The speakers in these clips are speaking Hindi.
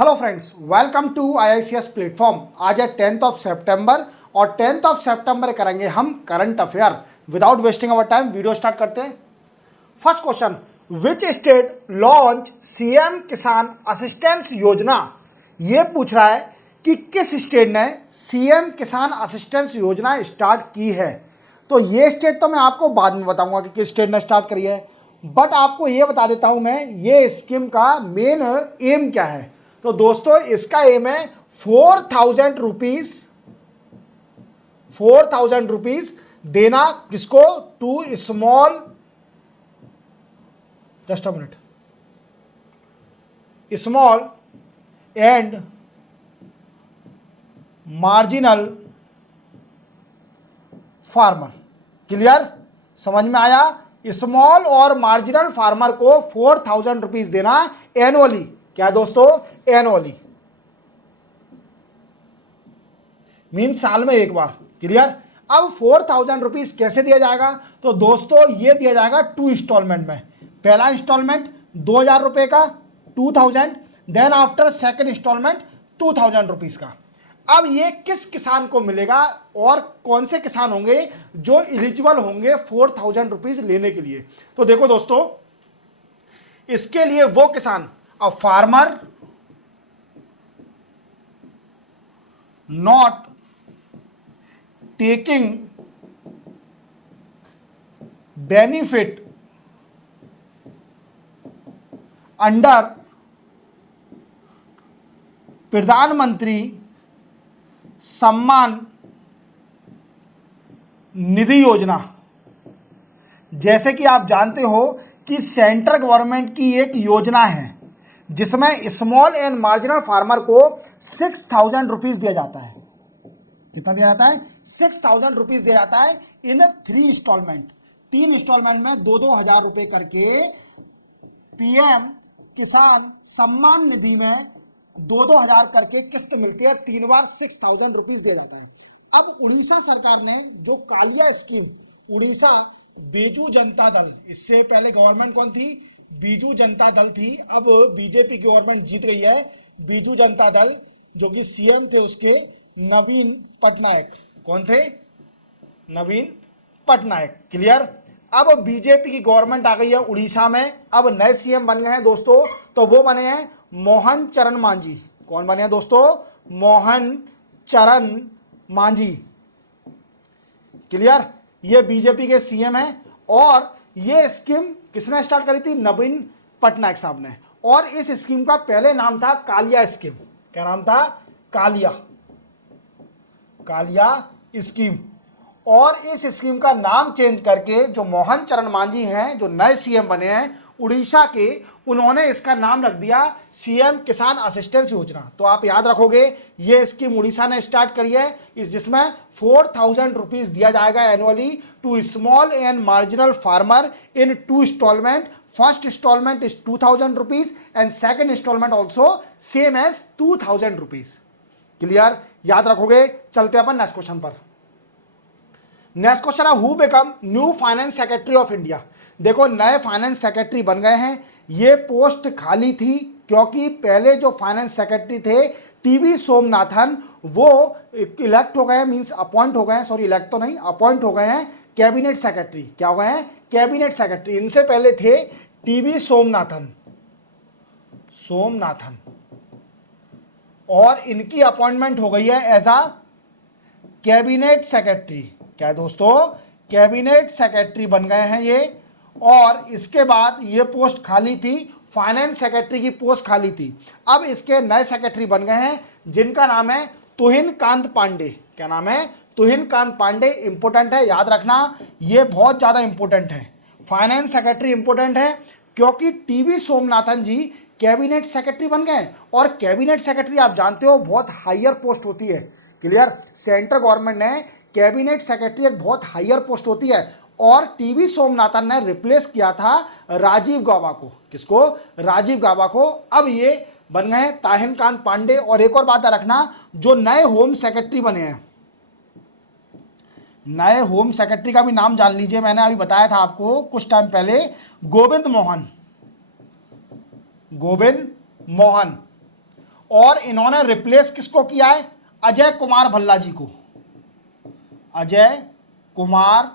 Hello friends, welcome to IICS platform. आज है 10th ऑफ सितंबर और 10th ऑफ सितंबर करेंगे हम current affair. Without wasting our time video start करते हैं। First question, which state launch CM किसान असिस्टेंस योजना। ये पूछ रहा है कि किस स्टेट ने सीएम किसान असिस्टेंस योजना स्टार्ट की है। तो ये स्टेट तो मैं आपको बाद में बताऊंगा कि किस स्टेट ने स्टार्ट करी है, बट आपको ये बता देता हूं मैं ये स्कीम का मेन एम क्या है। तो दोस्तों इसका एम है 4,000 रुपीज देना किसको, to small, just a minute, small and marginal farmer. Clear, समझ में आया। स्मॉल और मार्जिनल फार्मर को 4,000 रुपीज देना एनुअली। क्या दोस्तों, एनुअली मीन साल में एक बार। क्लियर। अब 4,000 रुपीज कैसे दिया जाएगा, तो दोस्तों ये दिया जाएगा 2 इंस्टॉलमेंट में। पहला इंस्टॉलमेंट 2,000 रुपए का 2,000, then after second instalment 2,000 rupees का। अब ये किस किसान को मिलेगा और कौन से किसान होंगे जो एलिजिबल होंगे 4,000 रुपीज लेने के लिए। तो देखो दोस्तों, इसके लिए वो किसान, a farmer not taking benefit under प्रधानमंत्री सम्मान निधि योजना। जैसे कि आप जानते हो कि सेंट्रल गवर्नमेंट की एक योजना है जिसमें स्मॉल एंड मार्जिनल फार्मर को 6,000 रुपीज दिया जाता है। कितना दिया जाता है, 6,000 रुपीज दिया जाता है इन 3 इंस्टॉलमेंट। 3 इंस्टॉलमेंट में 2,000 रुपए करके पीएम किसान सम्मान निधि में 2,000 करके किस्त मिलती है। 3 बार 6,000 रुपीज दिया जाता है। अब उड़ीसा सरकार ने जो कालिया स्कीम, उड़ीसा बीजू जनता दल, इससे पहले गवर्नमेंट कौन थी, बीजू जनता दल थी। अब बीजेपी गवर्नमेंट जीत गई है। बीजू जनता दल जो कि सीएम थे उसके नवीन पटनायक, कौन थे, नवीन पटनायक। क्लियर। अब बीजेपी की गवर्नमेंट आ गई है उड़ीसा में। अब नए सीएम बन गए हैं दोस्तों, तो वो बने हैं मोहन चरण मांझी। कौन बने हैं दोस्तों, मोहन चरण मांझी। क्लियर, ये बीजेपी के सीएम हैं और ये स्कीम किसने स्टार्ट करी थी, नवीन पटनायक साहब ने। और इस स्कीम का पहले नाम था कालिया स्कीम। क्या नाम था, कालिया स्कीम। और इस स्कीम का नाम चेंज करके जो मोहन चरण मांझी हैं, जो नए सीएम बने हैं उड़ीसा के, उन्होंने इसका नाम रख दिया सीएम किसान असिस्टेंस योजना। तो आप याद रखोगे ये स्कीम उड़ीसा ने स्टार्ट करी है, जिसमें 4,000 रुपीज दिया जाएगा annually to small and marginal farmer in 2 instalment. First instalment is 2,000 rupees and second instalment also same as 2,000 rupees. Clear, याद रखोगे। चलते अपन नेक्स्ट क्वेश्चन पर। नेक्स्ट क्वेश्चन है, who become new finance secretary of India. देखो नए फाइनेंस सेक्रेटरी बन गए हैं। ये पोस्ट खाली थी क्योंकि पहले जो फाइनेंस सेक्रेटरी थे टीवी सोमनाथन, वो इलेक्ट हो गए, मींस अपॉइंट हो गए, सॉरी इलेक्ट तो नहीं, अपॉइंट हो गए हैं कैबिनेट सेक्रेटरी। क्या हो गए हैं, कैबिनेट सेक्रेटरी। इनसे पहले थे टीवी सोमनाथन, और इनकी अपॉइंटमेंट हो गई है एज अ कैबिनेट सेक्रेटरी। क्या है दोस्तों, कैबिनेट सेक्रेटरी बन गए हैं ये। और इसके बाद ये पोस्ट खाली थी, फाइनेंस सेक्रेटरी की पोस्ट खाली थी। अब इसके नए सेक्रेटरी बन गए हैं जिनका नाम है तुहिन कांत पांडे। क्या नाम है, तुहिन कांत पांडे। इंपॉर्टेंट है, याद रखना, ये बहुत ज्यादा इंपॉर्टेंट है। फाइनेंस सेक्रेटरी इंपॉर्टेंट है क्योंकि टीवी सोमनाथन जी कैबिनेट सेक्रेटरी बन गए। और कैबिनेट सेक्रेटरी आप जानते हो बहुत हायर पोस्ट होती है। क्लियर, सेंट्रल गवर्नमेंट ने कैबिनेट सेक्रेटरी एक बहुत हायर पोस्ट होती है। और टीवी सोमनाथन ने रिप्लेस किया था राजीव गौबा को। किसको, राजीव गौबा को। अब ये बन गए ताहिन कांत पांडे। और एक और बात रखना, जो नए होम सेक्रेटरी बने हैं, नए होम सेक्रेटरी का भी नाम जान लीजिए। मैंने अभी बताया था आपको कुछ टाइम पहले, गोविंद मोहन। और इन्होंने रिप्लेस किसको किया है? अजय कुमार भल्ला जी को। अजय कुमार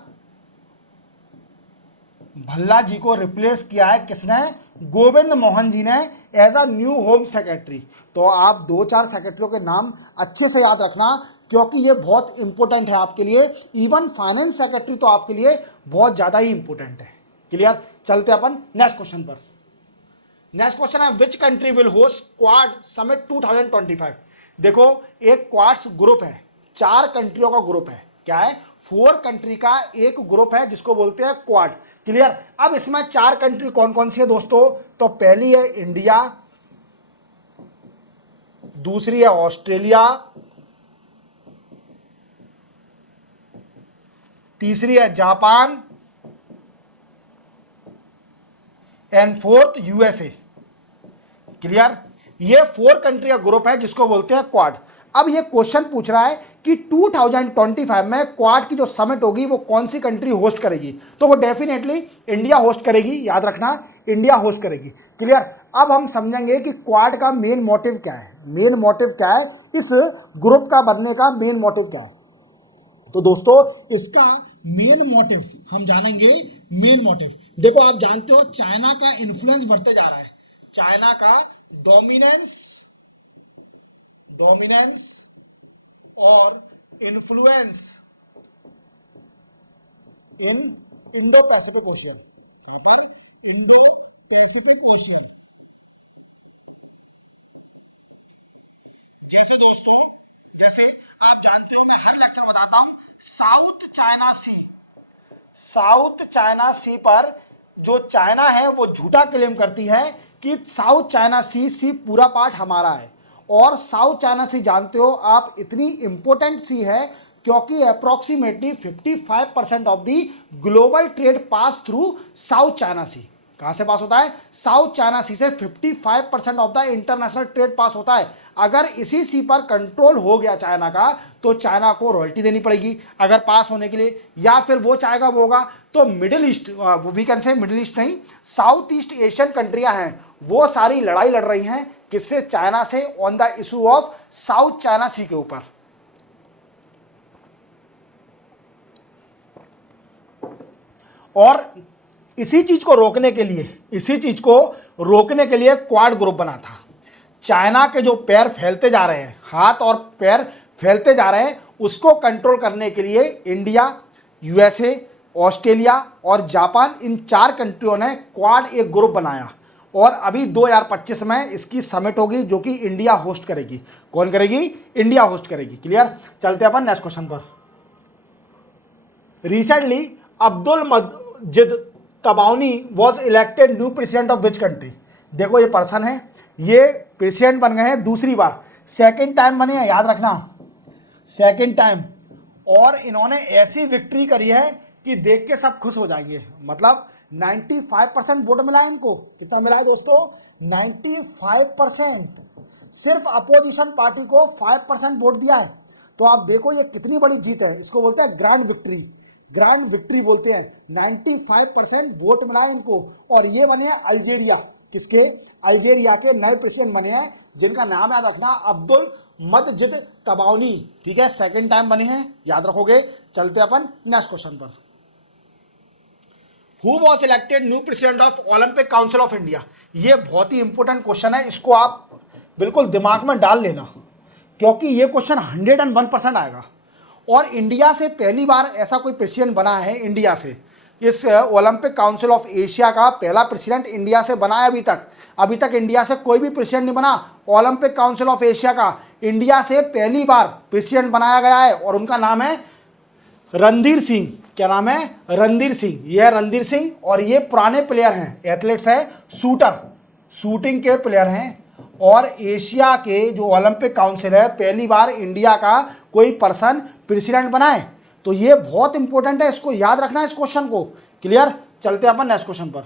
भल्ला जी को रिप्लेस किया है किसने? गोविंद मोहन जी ने as a new home secretary. तो आप दो चार सेक्रेटरियों के नाम अच्छे से याद रखना, क्योंकि ये बहुत इंपॉर्टेंट है आपके लिए। इवन फाइनेंस सेक्रेटरी तो आपके लिए बहुत ज़्यादा ही इंपॉर्टेंट है। क्लियर? चलते अपन नेक्स्ट क्वेश्चन पर। नेक्स्ट क्वेश्चन है which country will host quad summit 2025। देखो एक क्वाड्स ग्रुप है, 4 कंट्रियों का ग्रुप है। क्या है? 4 कंट्री का एक ग्रुप है जिसको बोलते हैं क्वाड। क्लियर? अब इसमें 4 कंट्री कौन कौन सी है दोस्तों? तो पहली है इंडिया, दूसरी है ऑस्ट्रेलिया, तीसरी है Japan and fourth USA. Clear? ये 4 कंट्री का ग्रुप है जिसको बोलते हैं क्वाड। अब ये क्वेश्चन पूछ रहा है कि 2025 में क्वाड की जो समिट होगी वो कौन सी कंट्री होस्ट करेगी? तो वो डेफिनेटली इंडिया होस्ट करेगी। याद रखना, इंडिया होस्ट करेगी। क्लियर? अब हम समझेंगे कि क्वाड का मेन मोटिव क्या है। मेन मोटिव क्या है? इस ग्रुप का बनने का मेन मोटिव क्या है? तो दोस्तों इसका मेन मोटिव हम जानेंगे। मेन मोटिव देखो, आप जानते हो चाइना का इन्फ्लुएंस बढ़ते जा रहा है। चाइना का डोमिनेंस और इन्फ्लुएंस इन Indo Pacific ocean. Indo Pacific ocean. जैसे आप जानते हैं, मैं हर लेक्चर बताता हूं, साउथ चाइना सी पर जो चाइना है वो झूठा क्लेम करती है कि साउथ चाइना सी पूरा पार्ट हमारा है। और साउथ चाइना सी जानते हो आप इतनी इंपॉर्टेंट सी है क्योंकि approximately 55% of the global trade pass through South China Sea. कहां से पास होता है? साउथ चाइना सी से 55% ऑफ द इंटरनेशनल ट्रेड पास होता है। अगर इसी सी पर कंट्रोल हो गया चाइना का तो चाइना को रॉयल्टी देनी पड़ेगी अगर पास होने के लिए, या फिर वो चाहेगा वो होगा। तो middle east, we can say middle east नहीं, साउथ ईस्ट एशियन कंट्रियां हैं वो सारी लड़ाई लड़ रही हैं किससे? चाइना से, on the issue of South China Sea के ऊपर। और इसी चीज को रोकने के लिए क्वाड ग्रुप बना था। चाइना के जो पैर फैलते जा रहे हैं, हाथ और पैर फैलते जा रहे हैं, उसको कंट्रोल करने के लिए इंडिया, यूएसए, ऑस्ट्रेलिया और जापान, इन 4 कंट्रियों ने क्वाड एक ग्रुप बनाया। और अभी 2025 में इसकी समिट होगी जो कि इंडिया होस्ट करेगी। कौन करेगी? इंडिया होस्ट करेगी। क्लियर? चलते अपन नेक्स्ट क्वेश्चन पर। Recently Abdelmadjid Tebboune was elected new president of which country. देखो ये पर्सन है, ये प्रेसिडेंट बन गए हैं दूसरी बार, सेकंड टाइम बने हैं। याद रखना, सेकंड टाइम। और इन्होंने ऐसी विक्ट्री करी है कि देख के सब खुश हो जाएंगे। मतलब 95% वोट मिला है इनको। कितना मिला है दोस्तों? 95%। सिर्फ अपोजिशन पार्टी को 5% वोट दिया है। तो आप देखो ये कितनी बड़ी जीत है। इसको बोलते हैं ग्रैंड विक्ट्री। ग्रैंड विक्ट्री बोलते हैं। 95% वोट मिला है इनको। और ये बने हैं अल्जेरिया। किसके? अल्जेरिया के नए प्रेसिडेंट बने हैं जिनका नाम याद रखना, अब्दुल मजीद तबाउनी। ठीक है, सेकंड टाइम बने हैं, याद रखोगे। चलते अपन नेक्स्ट क्वेश्चन पर। Who was elected new president of Olympic council of India. ये बहुत ही इंपॉर्टेंट क्वेश्चन है, इसको आप बिल्कुल दिमाग में डाल लेना क्योंकि ये क्वेश्चन 101% आएगा। और इंडिया से पहली बार ऐसा कोई प्रेसिडेंट बना है इंडिया से। इस ओलंपिक काउंसिल ऑफ एशिया का पहला प्रेसिडेंट इंडिया से बना है। अभी तक इंडिया से कोई भी प्रेसिडेंट नहीं बना। ओलंपिक काउंसिल ऑफ एशिया का इंडिया से पहली बार प्रेसिडेंट बनाया गया है और उनका नाम है रणधीर सिंह। क्या नाम है? रणधीर सिंह। ये है रणधीर सिंह और ये पुराने प्लेयर हैं, एथलीट्स हैं, शूटिंग के प्लेयर हैं। और एशिया के जो ओलंपिक काउंसिल है, पहली बार इंडिया का कोई पर्सन प्रेसिडेंट बना है। तो ये बहुत इंपॉर्टेंट है, इसको याद रखना है इस क्वेश्चन को। क्लियर? चलते हैं अपन नेक्स्ट क्वेश्चन पर।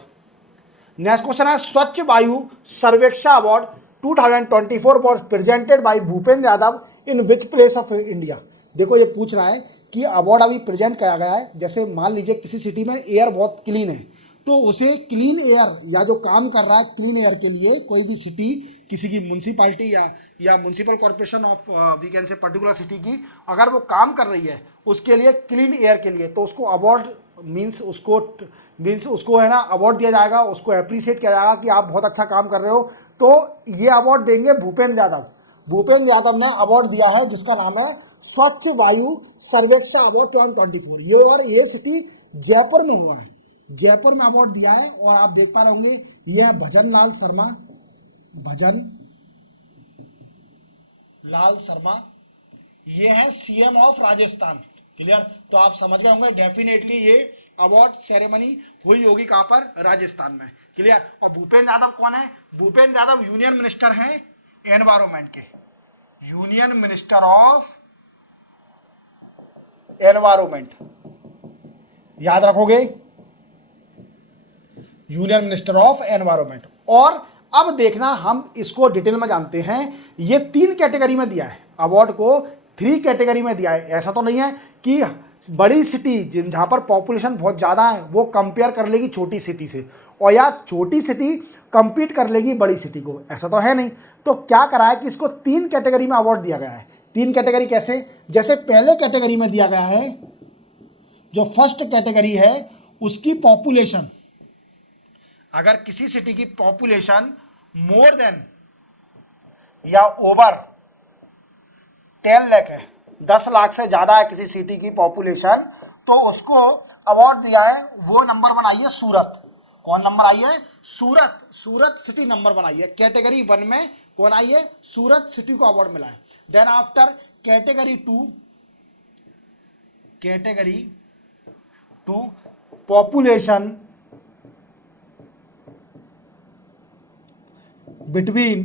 नेक्स्ट क्वेश्चन है स्वच्छ वायु सर्वेक्षण award 2024 was presented by Bhupendra Yadav in which place of India. देखो ये पूछ रहा है कि अवार्ड अभी प्रेजेंट किया गया है। जैसे मान लीजिए किसी सिटी में एयर बहुत क्लीन है तो उसे क्लीन एयर या जो काम कर रहा है क्लीन एयर के लिए कोई भी सिटी किसी की म्यूनसिपाल्टी या municipal corporation of we can say particular city की अगर वो काम कर रही है उसके लिए क्लीन एयर के लिए, तो उसको अवार्ड मीन्स उसको है ना अवार्ड दिया जाएगा, उसको अप्रिशिएट किया जाएगा कि आप बहुत अच्छा काम कर रहे हो। तो ये अवार्ड देंगे भूपेंद्र यादव। भूपेंद्र यादव ने अवार्ड दिया है जिसका नाम है स्वच्छ वायु सर्वेक्षण अवार्ड 2024। ये और ये सिटी जयपुर में हुआ है, जयपुर में अवार्ड दिया है। और आप देख पा रहे होंगे ये है भजन लाल शर्मा, ये है सीएम ऑफ राजस्थान। क्लियर? तो आप समझ गए होंगे डेफिनेटली ये अवार्ड सेरेमनी हुई होगी कहां पर? राजस्थान में। क्लियर? और भूपेंद्र यादव कौन है? भूपेंद्र यादव यूनियन मिनिस्टर हैं एनवायरमेंट के, यूनियन मिनिस्टर ऑफ एनवायरमेंट, याद रखोगे, यूनियन मिनिस्टर ऑफ एनवायरमेंट। और अब देखना हम इसको डिटेल में जानते हैं। ये 3 कैटेगरी में दिया है अवार्ड को, 3 कैटेगरी में दिया है। ऐसा तो नहीं है कि बड़ी सिटी जहां पर पॉपुलेशन बहुत ज्यादा है वो कंपेयर कर लेगी छोटी सिटी से, और या छोटी सिटी कंपीट कर लेगी बड़ी सिटी को, ऐसा तो है नहीं। तो क्या करा है कि इसको 3 कैटेगरी में अवार्ड दिया गया है। 3 कैटेगरी कैसे? जैसे पहले कैटेगरी में दिया गया है, जो फर्स्ट कैटेगरी है उसकी पॉपुलेशन, अगर किसी सिटी की पॉपुलेशन मोर देन या ओवर 10 लाख है, 10 लाख से ज्यादा है किसी सिटी की पॉपुलेशन, तो उसको अवार्ड दिया है। वो नंबर 1 आई है सूरत। कौन नंबर आई है? सूरत। सूरत सिटी नंबर 1 आई है कैटेगरी 1 में। कौन आई है? सूरत सिटी को अवार्ड मिला है। Then after category 2 population between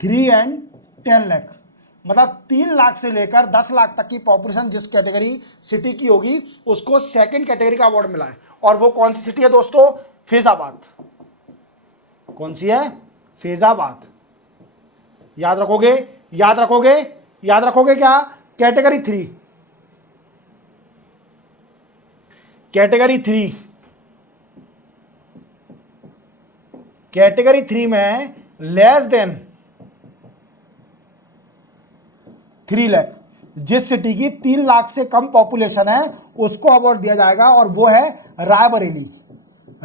3 and 10 lakh, मतलब 3 लाख से लेकर 10 लाख तक की पॉपुलेशन जिस कैटेगरी सिटी की होगी उसको सेकंड कैटेगरी का अवार्ड मिला है। और वो कौन सी सिटी है दोस्तों? फैजाबाद। कौन सी है? फैजाबाद। याद रखोगे, याद रखोगे, याद रखोगे क्या? कैटेगरी 3, कैटेगरी 3 में लेस देन 3 लाख, जिस सिटी की 3 लाख से कम पॉपुलेशन है उसको अवार्ड दिया जाएगा, और वो है रायबरेली।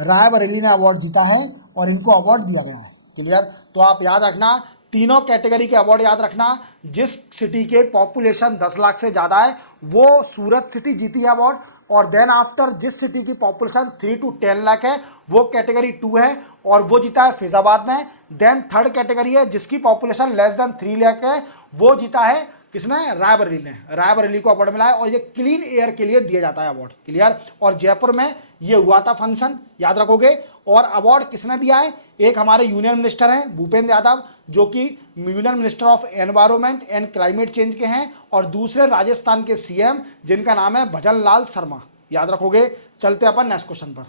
रायबरेली ने अवार्ड जीता है और इनको अवार्ड दिया गया है। क्लियर? तो आप याद रखना, तीनों कैटेगरी के अवार्ड याद रखना। जिस सिटी के पॉपुलेशन 10 लाख से ज़्यादा है वो सूरत सिटी जीती है अवार्ड, और देन आफ्टर जिस सिटी की पॉपुलेशन 3 to 10 लाख है वो कैटेगरी 2 है और वो जीता है फैजाबाद ने। देन थर्ड कैटेगरी है जिसकी पॉपुलेशन लेस देन 3 लाख है, वो जीता है किसने? रायबरेली ने। रायबरेली को अवार्ड मिला है और ये क्लीन एयर के लिए दिया जाता है अवार्ड। क्लियर? और जयपुर में ये हुआ था फंक्शन, याद रखोगे। और अवार्ड किसने दिया है? एक हमारे यूनियन मिनिस्टर हैं भूपेंद्र यादव, जो कि union minister of environment and climate change के हैं, और दूसरे राजस्थान के सीएम जिनका नाम है भजन लाल शर्मा। याद रखोगे। चलते अपन नेक्स्ट क्वेश्चन पर।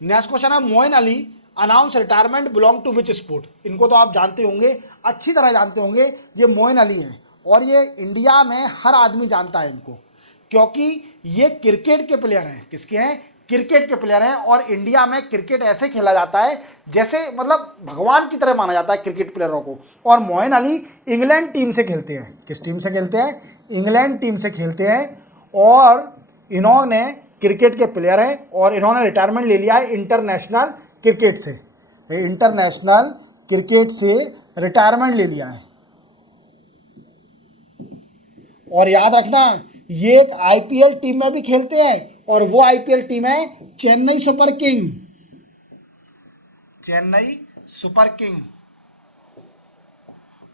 नेक्स्ट क्वेश्चन है Moin Ali announce retirement belong to which sport. इनको तो आप जानते होंगे, अच्छी तरह जानते होंगे। ये मोइन अली हैं और ये इंडिया में हर आदमी जानता है इनको, क्योंकि ये क्रिकेट के प्लेयर हैं। किसके हैं? क्रिकेट के प्लेयर हैं। और इंडिया में क्रिकेट ऐसे खेला जाता है जैसे मतलब भगवान की तरह माना जाता है क्रिकेट प्लेयरों को। और मोइन अली इंग्लैंड टीम से खेलते हैं। किस टीम से खेलते हैं? इंग्लैंड टीम से खेलते हैं। और इन्होंने क्रिकेट के प्लेयर हैं और इन्होंने रिटायरमेंट ले लिया है इंटरनेशनल क्रिकेट से। इंटरनेशनल क्रिकेट से रिटायरमेंट ले लिया है। और याद रखना ये एक आईपीएल टीम में भी खेलते हैं और वो आईपीएल टीम है Chennai super king. Chennai super king.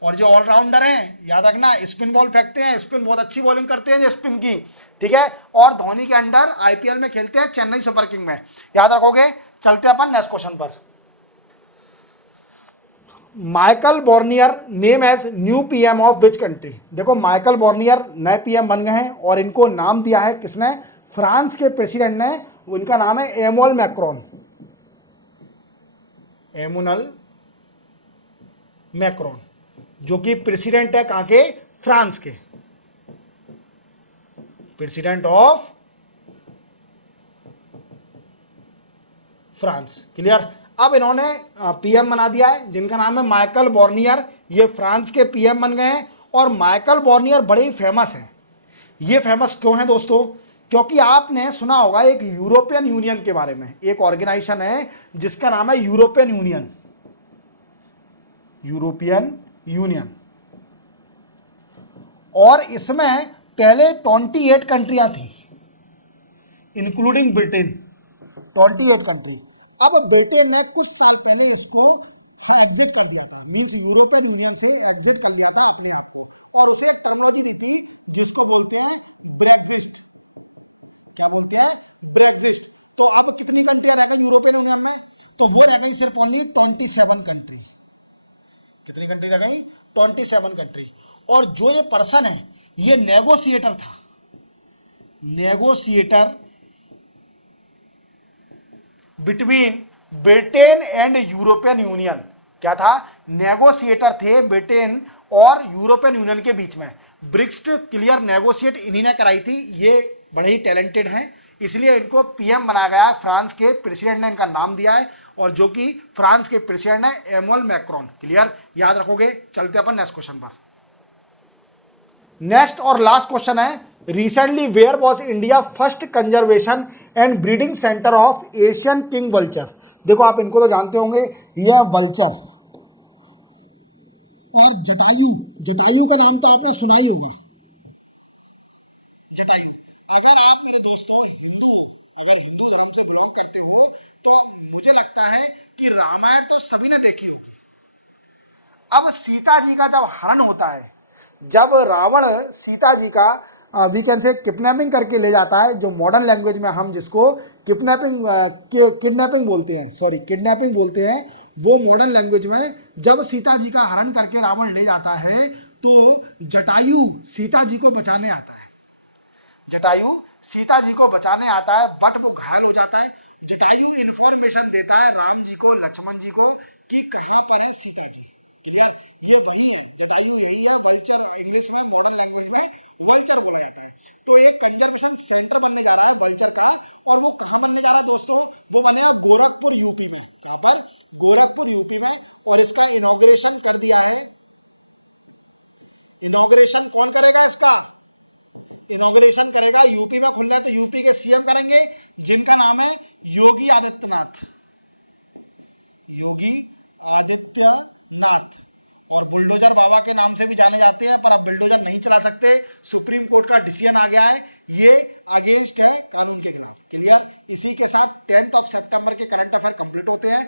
और जो ऑलराउंडर हैं याद रखना स्पिन बॉल फेंकते हैं, स्पिन बहुत अच्छी बॉलिंग करते हैं स्पिन की। ठीक है? और धोनी के अंडर आईपीएल में खेलते हैं चेन्नई सुपर किंग में। याद रखोगे। चलते अपन नेक्स्ट क्वेश्चन पर। Michel Barnier named as new PM of which country. देखो माइकल बॉर्नियर नए पीएम बन गए हैं और इनको नाम दिया है किसने? फ्रांस के प्रेसिडेंट ने। उनका नाम है एमुअल मैक्रोन। एमुअल मैक्रोन, जो कि प्रेसिडेंट है कहां के? फ्रांस के। President of France. क्लियर? अब इन्होंने पीएम बना दिया है जिनका नाम है माइकल बॉर्नियर। ये फ्रांस के पीएम बन गए हैं और माइकल बॉर्नियर बड़े ही फेमस हैं। ये फेमस क्यों है दोस्तों? क्योंकि आपने सुना होगा एक यूरोपियन यूनियन के बारे में, एक ऑर्गेनाइजेशन है जिसका नाम है यूरोपियन यूनियन। यूरोपियन यूनियन, और इसमें पहले 28 कंट्रियां थी इंक्लूडिंग ब्रिटेन, 28 कंट्री। अब ब्रिटेन ने कुछ साल पहले इसको एग्जिट कर दिया था, मीन्स यूरोपियन यूनियन से एग्जिट कर लिया था अपने आप को, और उसने टर्मिनोलॉजी दी थी जिसको बोलते हैं ब्रेक्सिट। क्या बोलते हैं? ब्रेक्सिट। तो अब कितनी कंट्रियां रह गई यूरोपियन यूनियन में? तो वो रह गई सिर्फ ओनली 27 कंट्री। कितनी कंट्री रह गई? 27 कंट्री। और जो ये पर्सन है ये नेगोशिएटर था, negotiator between Britain and European union. क्या था? नेगोशिएटर थे ब्रिटेन और यूरोपियन यूनियन के बीच में। ब्रेक्सिट क्लियर नेगोशिएट इन्हीं ने कराई थी। ये बड़े ही टैलेंटेड हैं, इसलिए इनको पीएम बनाया गया है। फ्रांस के प्रेसिडेंट ने इनका नाम दिया है, और जो कि फ्रांस के प्रेसिडेंट है एमुअल मैक्रोन। क्लियर, याद रखोगे। चलते अपन नेक्स्ट क्वेश्चन पर। नेक्स्ट और लास्ट क्वेश्चन है, recently where was India first conservation and breeding centre of Asian king vulture. देखो आप इनको तो जानते होंगे, यह वल्चर और जटायु, जटायु का नाम तो आपने सुना ही होगा। जटायु, अगर आप मेरे दोस्तों अगर हिंदू धर्म से बिलोंग करते हो तो मुझे लगता है कि रामायण तो सभी ने देखी होगी। अब सीता जी का जब हरण होता है, जब रावण सीता जी का वी कैन से किडनैपिंग करके ले जाता है, जो मॉडर्न लैंग्वेज में हम जिसको किडनैपिंग बोलते हैं, सॉरी किडनैपिंग बोलते हैं, वो मॉडर्न लैंग्वेज में जब सीता जी का हरण करके रावण ले जाता है तो जटायु सीता जी को बचाने आता है। जटायु सीता जी को बचाने आता है, बट वो घायल हो जाता है। जटायु इन्फॉर्मेशन देता है राम जी को, लक्ष्मण जी को, कि कहां पर है सीता जी। क्लियर, ये वही है, जटायु यही है। वल्चर इंग्लिश में मॉडर्न लैंग्वेज में वल्चर बोला जाता है। तो एक कंजर्वेशन सेंटर बनने जा रहा है वल्चर का, और वो कहां बनने जा रहा है दोस्तों? वो बनेगा गोरखपुर यूपी में। कहां पर? गोरखपुर यूपी में। और इसका इनॉग्रेशन कर दिया है। इनॉग्रेशन कौन करेगा? इसका इनॉग्रेशन करेगा, यूपी में खुलना है तो यूपी के सीएम करेंगे, जिनका नाम है योगी आदित्यनाथ। योगी आदित्यनाथ, और बुलडोजर बाबा के नाम से भी जाने जाते हैं, पर अब बुलडोजर नहीं चला सकते। सुप्रीम कोर्ट का डिसीजन आ गया है, ये अगेंस्ट है कानून के खिलाफ। क्लियर, इसी के साथ 10 सितंबर के करंट अफेयर कंप्लीट होते हैं।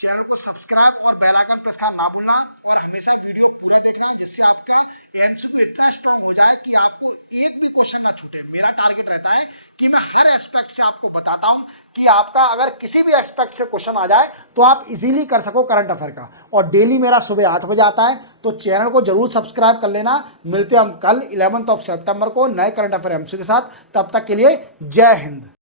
चैनल को सब्सक्राइब और बेल आइकन प्रेस करना ना भूलना, और हमेशा वीडियो पूरा देखना, जिससे आपका एमसीक्यू इतना स्ट्रांग हो जाए कि आपको एक भी क्वेश्चन ना छूटे। मेरा टारगेट रहता है कि मैं हर एस्पेक्ट से आपको बताता हूं कि आपका अगर किसी भी एस्पेक्ट से क्वेश्चन आ जाए तो आप इजीली कर सको करंट अफेयर का। और डेली मेरा सुबह 8 बजे आता है, तो चैनल को जरूर सब्सक्राइब कर लेना। मिलते हैं हम कल 11 सितंबर को नए करंट अफेयर एमसीक्यू के साथ। तब तक के लिए जय हिंद।